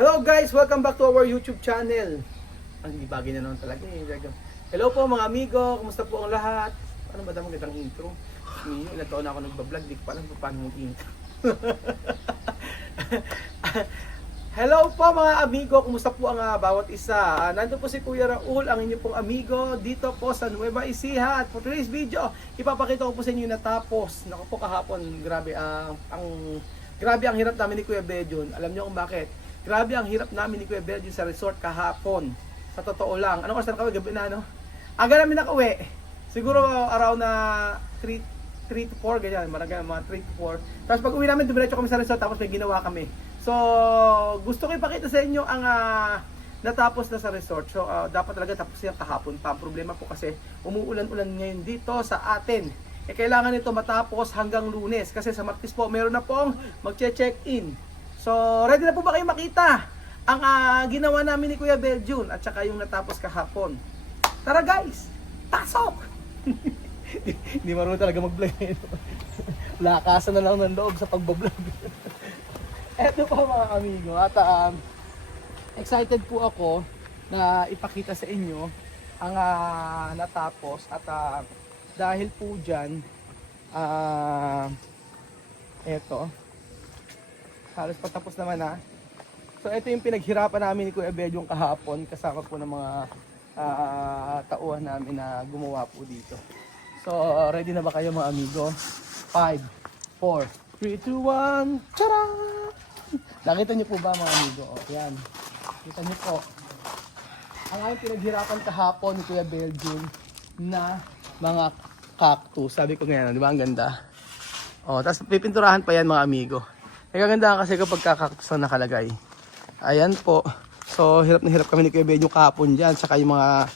Hello guys! Welcome back to our YouTube channel. Ang ibagi na naman talaga eh. Hello po mga amigo, kumusta po ang lahat? Ano ba daw magandang intro? Minyo, ilang taon na ako nagbablog, di ko pa alam kung paano yung intro. Hello po mga amigo, kumusta po ang bawat isa? Nandun po si Kuya Raul, ang inyong pong amigo, dito po sa Nueva Ecija. At for today's video, ipapakita ko po sa inyo yung natapos. Naku po kahapon, grabe ang hirap namin ni Kuya Bedjon. Alam niyo kung bakit? Grabe ang hirap namin ni Kuya Bedjon sa resort kahapon. Sa totoo lang. Anong oras na nakauwi? Gabi na, no? Aga namin nakauwi. Siguro around na 3 to 4, ganyan. Mga 3 to 4. Tapos pag uwi namin, dumiretso kami sa resort. Tapos may ginawa kami. So, gusto ko ipakita sa inyo ang natapos na sa resort. So, dapat talaga tapos yan kahapon pa. Ang problema po kasi umuulan-ulan ngayon dito sa atin. Kailangan ito matapos hanggang Lunes. Kasi sa Martes po, meron na pong magche-check-in. So, ready na po ba kayo makita ang ginawa namin ni Kuya Bedjon at saka yung natapos kahapon? Tara guys! Pasok! Hindi marunong talaga mag-vlog. Lakasan na lang ng loob sa pagbablog. Eto po mga amigo. At excited po ako na ipakita sa inyo ang natapos. At dahil po dyan, eto. Halos patapos naman na. So ito yung pinaghirapan namin ni Kuya Bedjon kahapon kasama po ng mga tauhan namin na gumawa po dito. So ready na ba kayo mga amigo? 5, 4, 3, 2, 1, tara! Nakita niyo po ba mga amigo? O, yan. Kita niyo po. Ang aming pinaghirapan kahapon ni Kuya Bedjon na mga cactus. Sabi ko ngayon, di ba ang ganda? O, tapos pipinturahan pa yan mga amigo. Nagaganda kasi kapag kakaktus na nakalagay. Ayan po. So, hirap na hirap kami ni Kuya Bedjon kahapon dyan. Saka yung mga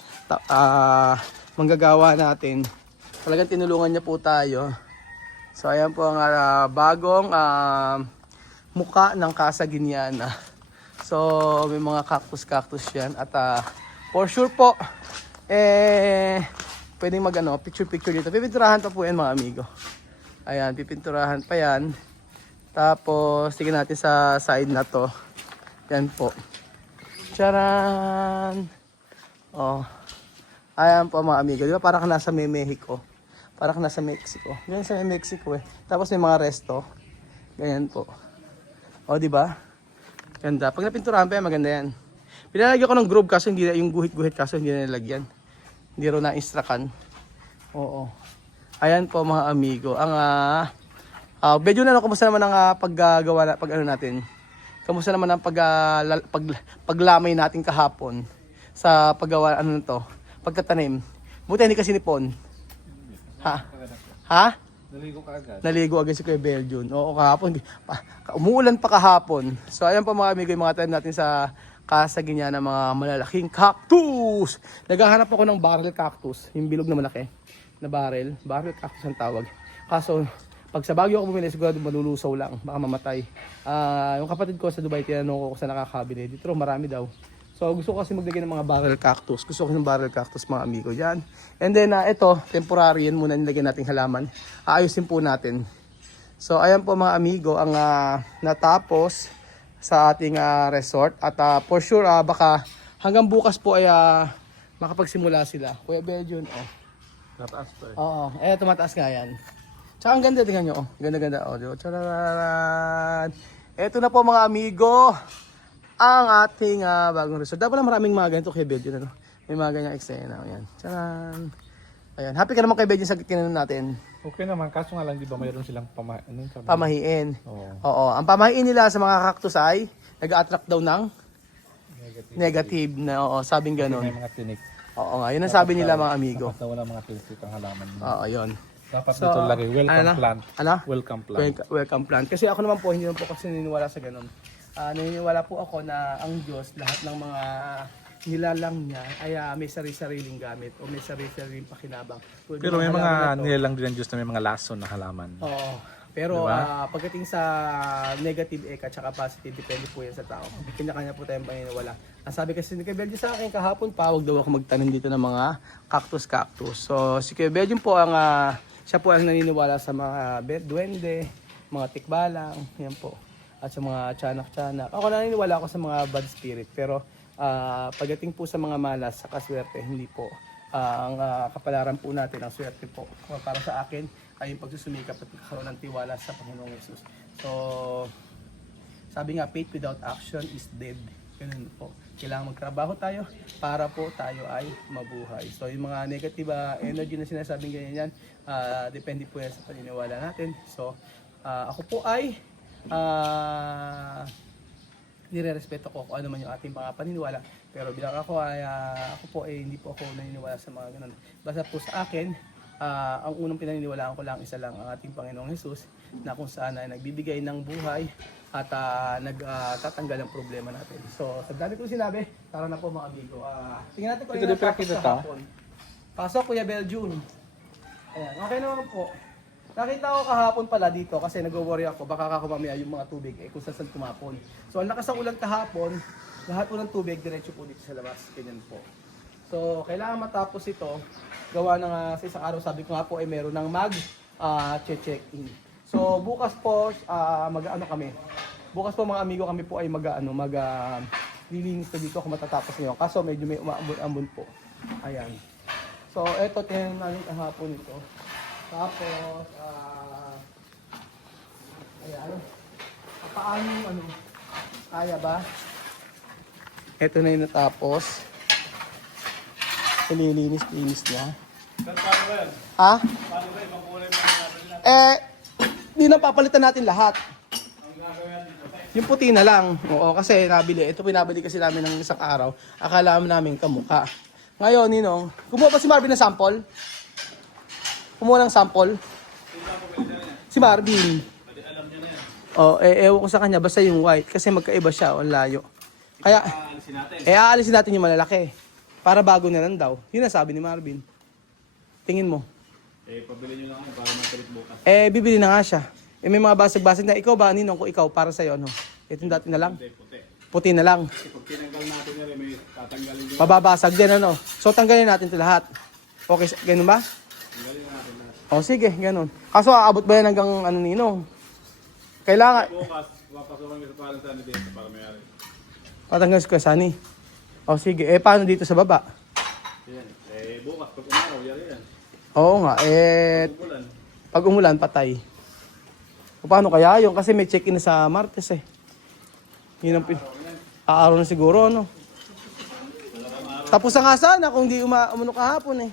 manggagawa natin. Talagang tinulungan niya po tayo. So, ayan po ang bagong muka ng Casa Guineana. So, may mga cactus yan. At for sure po, pwedeng picture-picture dito. Pipinturahan pa po yan mga amigo. Ayan, pipinturahan pa yan. Tapos, tingnan natin sa side na to. Yan po. Charan! Oh. Ayan po mga amigo. Di ba parang nasa Mexico? Parang nasa Mexico. Ganyan sa Mexico eh. Tapos may mga resto. Ganyan po. O, di ba? Ganda. Pag napinturahan pa yan, maganda yan. Pinalagyan ko ng groove kaso hindi na yung guhit-guhit kaso hindi na nilagyan. Hindi rin na-instrakan. Oo. Ayan po mga amigo. Ang Bedjon na kumusta naman ang paggagawa natin? Kamusta naman ang paglamay natin kahapon sa paggawa pagtatanim? Buti hindi kasi nipon. Ha? Ha? Naligo ka agad. Naligo agad si Kuya Bedjon. Oo, kahapon. Umuulan pa kahapon. So ayan po mga amigo, yung mga tanim natin sa Casa Guineana, mga malalaking cactus. Naghahanap ako ng barrel cactus, yung bilog na malaki na barrel cactus ang tawag. Kaso pag sa Baguio ako bumili, sigurado malulusaw lang, baka mamatay. Yung kapatid ko sa Dubai, tinanong ko kung saan nakakabili. Dito marami daw. So gusto ko kasi maglagay ng mga barrel cactus. Gusto ko ng barrel cactus mga amigo yan. And then ito, temporary yan muna nilagyan nating halaman. Aayusin po natin. So ayan po mga amigo ang natapos sa ating resort. At for sure baka hanggang bukas po ay makapagsimula sila. Kuya Bedjon, Nataas pa eh. Oo, tumataas nga yan. Tsaka ang ganda, tingnan nyo. Ganda-ganda. Tcharan! Ito na po mga amigo. Ang ating bagong resort. Dapat lang maraming mga ganito kay Bedjon. May mga ganyang eksena. Ayan. Tcharan! Ayan. Happy ka naman kay Bedjon sa kinanon natin. Okay naman, kaso nga lang di ba mayroon silang Pamahiin. Oo. Oo. Ang pamahiin nila sa mga cactus ay nag-a-attract daw ng negative na sabing ganon. May mga tinik. Oo nga. Yun ang sabi nila mga amigo. Dapat wala mga tinik ang halaman. Oo, yun. Dapat dito lagi, welcome plant. Ano? Welcome plant. Welcome plant. Kasi ako naman po, hindi naman po kasi naniniwala sa ganun. Naniniwala po ako na ang Diyos, lahat ng mga nilalang niya ay may sarili-sariling gamit o may sarili-sariling pakinabang. Pero may mga nilalang din ang Diyos na may mga lason na halaman. Oo. Pero diba? pagdating sa negative at saka positive, depende po yan sa tao. Kanya-kanya po tayong paniniwala. Ang sabi kasi ni Kuya Bedjon sa akin kahapon, wag daw ako magtanim dito ng mga cactus. So si Kuya Bedjon po siya po ang naniniwala sa mga duwende, mga tikbalang, yan po. at sa mga tiyanak-tiyanak. Ako naniniwala ako sa mga bad spirit, pero pagdating po sa mga malas, sa kaswerte, hindi po. Ang kapalaran po natin, ang swerte po para sa akin ay yung pagsusumikap at pagkakaroon ng tiwala sa Panginoong Yesus. So, sabi nga, faith without action is dead. Ganun po. Kailangan magtrabaho tayo para po tayo ay mabuhay. So, yung mga negative energy na sinasabing ganyan yan, depende po yan sa paniniwala natin. So, ako po ay nire-respeto ko kung ano man yung ating mga paniniwala. Pero bilang ako ay ako po ay hindi po ako naniniwala sa mga ganun. Basta po sa akin, ang unang pinaniniwalaan ko lang isa lang ang ating Panginoong Hesus na kung saan ay nagbibigay ng buhay at nagtatanggal ng problema natin. So, sa dami kong sinabi, tara na po mga amigo. Tingnan natin kung ano natapos kahapon. Pasok Kuya Beljun. Ayan, okay naman po. Nakita ko kahapon pala dito kasi nag-worry ako baka kakumamaya yung mga tubig kung saan tumapon. So ang lakas ng ulan kahapon, lahat po ng tubig diretso po dito sa labas. Ganyan po. So kailangan matapos ito. Gawa ng sa isang araw sabi ko nga po ay meron ng check-in. So bukas po mag-ano kami. Bukas po mga amigo kami po ay lilinis na dito kung matatapos ngayon. Kaso medyo may umaambon po. Ayan. So eto tingnan natin kahapon ito. Tapos, ayan, paano kaya ba? Ito na yung natapos. Ililinis-linis niya. Paano ba yan? Ha? Paano ba yung makulay mga natin natin? Di na papalitan natin lahat. Ang gagawin dito? Yung puti na lang. Oo, kasi nabili. Ito pinabili kasi namin ng isang araw. Akala namin kamukha. Ngayon, Ninong, kumuha pa si Marvin ng sample? Kumuha ng sample. Si Marvin. Alam niya na yan. Oh, ewan ko sa kanya basta yung white kasi magkaiba siya, ang layo. Kaya Aalisin natin. aalisin natin yung malalaki para bago na lang daw. Yun ang sabi ni Marvin. Tingin mo. Pabili nyo lang yan para magkalit bukas. Bibili na nga siya. May mga basag-basag na ikaw ba, Ninong, kung ikaw para sa'yo, ano? Itong dati na lang. Hindi, puti. Puti na lang. Kasi pag tinanggal natin yan, may tatanggalin din. Mababasag din, ano? So, tanggalin natin ito lahat. Okay, ganun ba? Tanggalin natin lahat. O, sige, ganun. Kaso, aabot ba yan hanggang, Ninong? Kailangan, Bukas, papasukan ko sa parang sana dito para mayari. patanggal ko sani. O, sige. Paano dito sa baba? Yan. Bukas, pag umaraw, yari yan. Oo nga, Umulan. pag umulan, patay. O paano kaya yun? Kasi may check-in na sa Martes eh. Yun ang araw na siguro, no? Tapos na nga sana kung di umuno kahapon eh.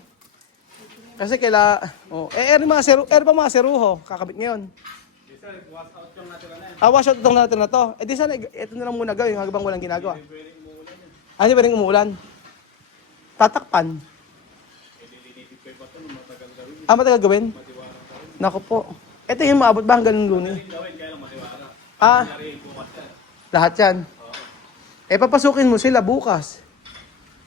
Kasi air pa mga seruho, kakabit ngayon. Isa, wash out yung natira na yan. Wash out itong natin na to. Di sana, ito na lang muna gawin habang walang ginagawa. Pwedeng umulan yan. Hindi pwedeng umulan. Tatakpan. Lilitipid ko yung bato nung matagal gawin. Matagal gawin? Matiwara pa rin. Naku po. Ito yung maabot ba hanggang Luni? Gawin, kaya lang matiwara. Yari, bukas yan. Lahat yan. Papasukin mo sila bukas.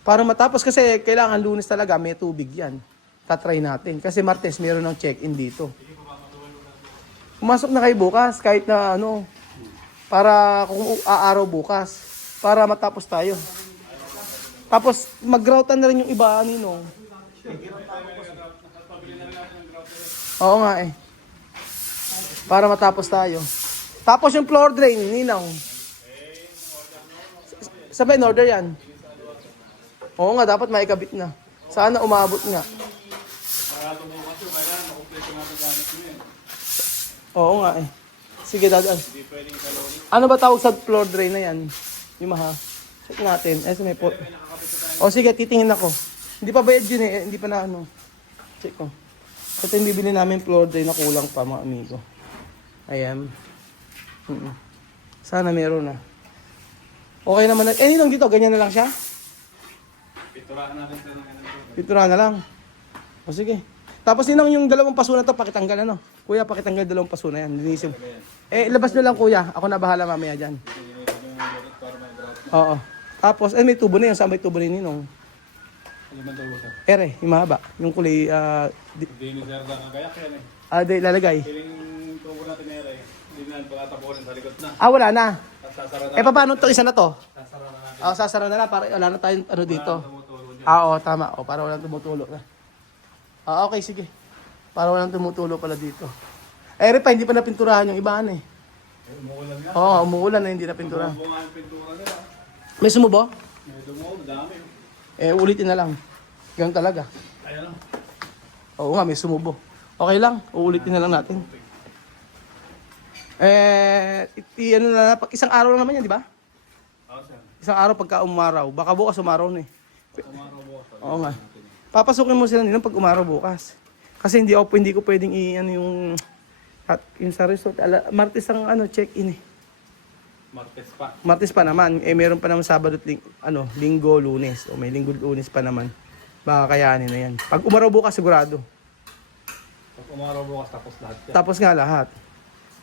Para matapos kasi kailangan Lunes talaga may tubig yan. Tatry natin. Kasi Martes meron ng check-in dito. Pumasok na kayo bukas kahit na para kung aaraw bukas. Para matapos tayo. Tapos mag-groutan na rin yung iba, Ninong. Oo nga eh. Para matapos tayo. Tapos yung floor drain, Ninong. Sabay in order yan. Oo nga, dapat maikabit na. Sana umabot nga. Para tumukas yung kailangan, makumpleto nga ito gamit mo yun. Oo nga eh. Sige, dadaan. Hindi pwedeng kalori. Ano ba tawag sa floor drain na yan? Yung check natin. May po. O sige, titingin ako. Hindi pa bayad yun eh. Hindi pa na Check ko. Ito yung bibili namin floor drain na kulang pa mga amigo. Ayan. Sana meron na. Okay naman na. Ninong dito, ganyan na lang siya? Piturahan natin ito ng ganito. Pintura na lang. O sige. Tapos Ninong yung dalawang paso na to, pakitanggal Kuya, pakitanggal dalawang paso na yan. Linisin. Labas nyo lang kuya. Ako na bahala mamaya dyan. Oo. Tapos, may tubo na yun. Saan may tubo na yun, Ninong? Ano man ito ito? Yung mahaba. Yung kulay, Hindi ni Sir lang ang kayak yan eh. di lalagay. Piling tubo natin ere. Hindi na pagkatapunin sa likod na. Wala na. At sasara na. Paano to isa na to? Sasara na natin. Sasara na lang para wala na tayong dito. Tumutulo dyan. Oo, tama. Para walang tumutulo na. Okay, sige. Para walang tumutulo pala dito. Pa, hindi pa napinturahan yung ibaan eh. Umuulan nga. Oo, umuulan na hindi na pintura. Bunga ang pintura nila. May sumubo? May dumuo, dami. Ulitin na lang. Ganun talaga. Ayan o. Oo nga, may sumubo. Okay lang, uulitin na lang natin. Ano na, pag isang araw lang naman yan, di ba? Sir. Isang araw pagka umaraw. Baka bukas umaraw na eh. Umaraw bukas. Oo nga. Papasukin mo sila nila pag umaraw bukas. Kasi hindi ko pwedeng yung sa resort. Martes ang check-in eh. Martes pa. Martes pa naman. Meron pa naman Sabado at Linggo, Lunes. O may Linggo, Lunes pa naman. Baka kayanin na yan. Pag umaraw bukas, sigurado. Pag umaraw bukas, tapos lahat yan. Tapos nga lahat.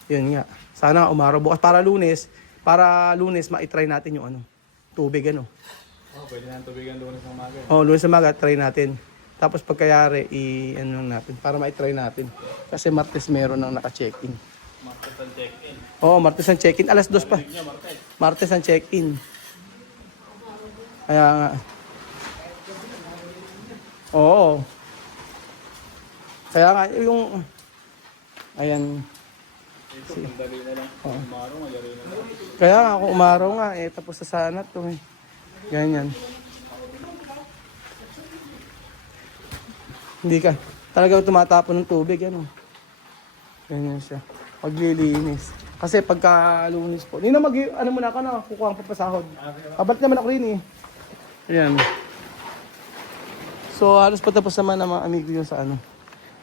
Yun nga. Sana nga umaraw bukas. Para Lunes, ma-try natin yung tubig Pwede na tubigan doon ng umaga. Lunes na maga, try natin. Tapos pagkayari, lang natin. Para ma-try natin. Kasi Martes meron nang naka-check-in. Martes ang check-in. Martes ang check-in. Alas 2 pa. Niya, Martes. Martes ang check-in. Kaya nga. Oo. Kaya nga, ayan. Ito, sandali na lang. Umaraw, mayari na lang. Kaya nga, kung umaraw nga, tapos na sana to eh. Ganyan. Hindi ka. Talaga tumatapon ng tubig, Ganyan siya. Paglilinis. Kasi pagka Lunes po. Hindi na muna ka na, kukuha ang papasahod. Kabalik naman ako rin eh. Ayan. So, halos patapos naman ng mga amigo yun sa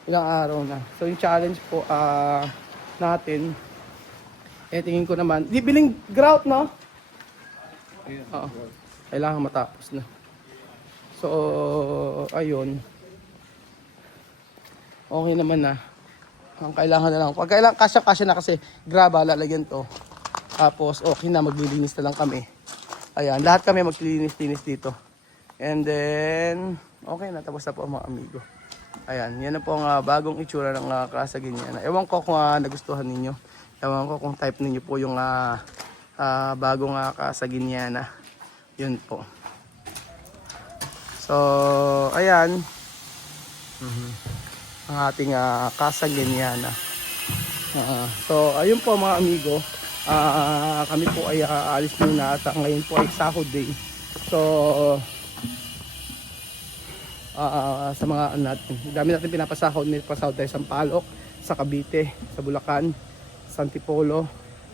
ilang araw na. So, yung challenge po natin, tingin ko naman, di biling grout, no? Oo. Kailangan matapos na. So, ayun. Okay naman na. Ang kailangan na lang. Pag kailangan, kasya na kasi graba, lalagyan to. Tapos, okay na, maglilinis na lang kami. Ayan, lahat kami maglilinis-linis dito. And then, okay na, tapos na po ang mga amigo. Ayan, yan na po ang bagong itsura ng Kasaginyan. Ewan ko kung nagustuhan ninyo. Ewan ko kung type ninyo po yung bagong Kasaginyan. Yun po. So, ayan. Ang ating Kasaginyan. So, ayun po mga amigo. Kami po ay aalis muna at ngayon po ay sahod day. So, sa mga natin. Dami natin pinapasahod. May pasahod tayo sa Sampaloc, sa Cavite, sa Bulacan, sa Antipolo,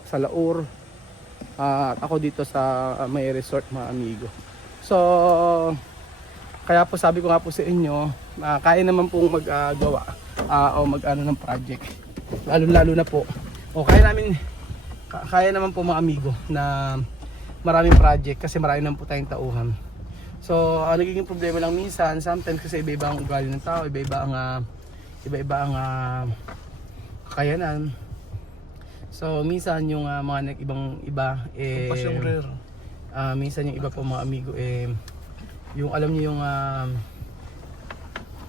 sa Laur. At ako dito sa may resort mga amigo. So, kaya po sabi ko nga po sa inyo, kaya naman pong maggawa o mag-ano ng project. Lalo na po. Kaya naman po mga amigo na maraming project kasi marami naman po tayong tauhan. So, nagiging problema lang minsan, sometimes kasi iba-iba ang ugali ng tao, iba-iba ang kakayanan. So, minsan yung mga ibang iba minsan yung iba po mga amigo yung alam niyo yung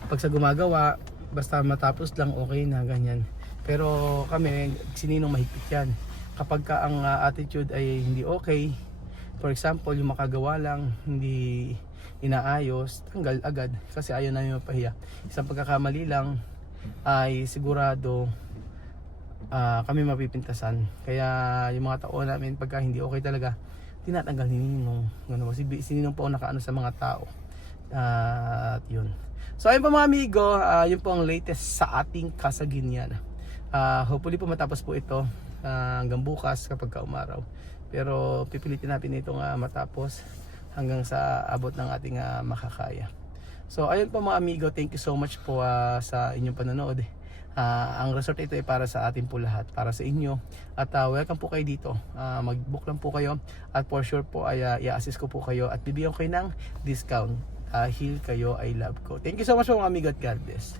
pag sa gumagawa, basta matapos lang okay na ganyan. Pero kami, sininong mahigpit yan. Kapag ka ang attitude ay hindi okay, for example, yung makagawa lang, hindi inaayos, tanggal agad kasi ayaw namin mapahiya. Isang pagkakamali lang ay sigurado kami mapipintasan. Kaya yung mga tao namin pagka hindi okay talaga, tinatanggal ni Ninong. Si Ninong po ang nakaano sa mga tao. At yun. So ayun po mga amigo, yun po ang latest sa ating Kasaginyan. Hopefully po matapos po ito hanggang bukas kapag umaraw. Pero pipilitin natin itong matapos hanggang sa abot ng ating makakaya. So ayun po mga amigo, thank you so much po sa inyong panonood. Ang resort ito ay para sa atin po lahat, para sa inyo. At welcome po kayo dito. Mag-book lang po kayo at for sure po ay i-assist ko po kayo at bibigyan ko kayo ng discount. Heal kayo, I love ko. Thank you so much po mga amigo at God bless.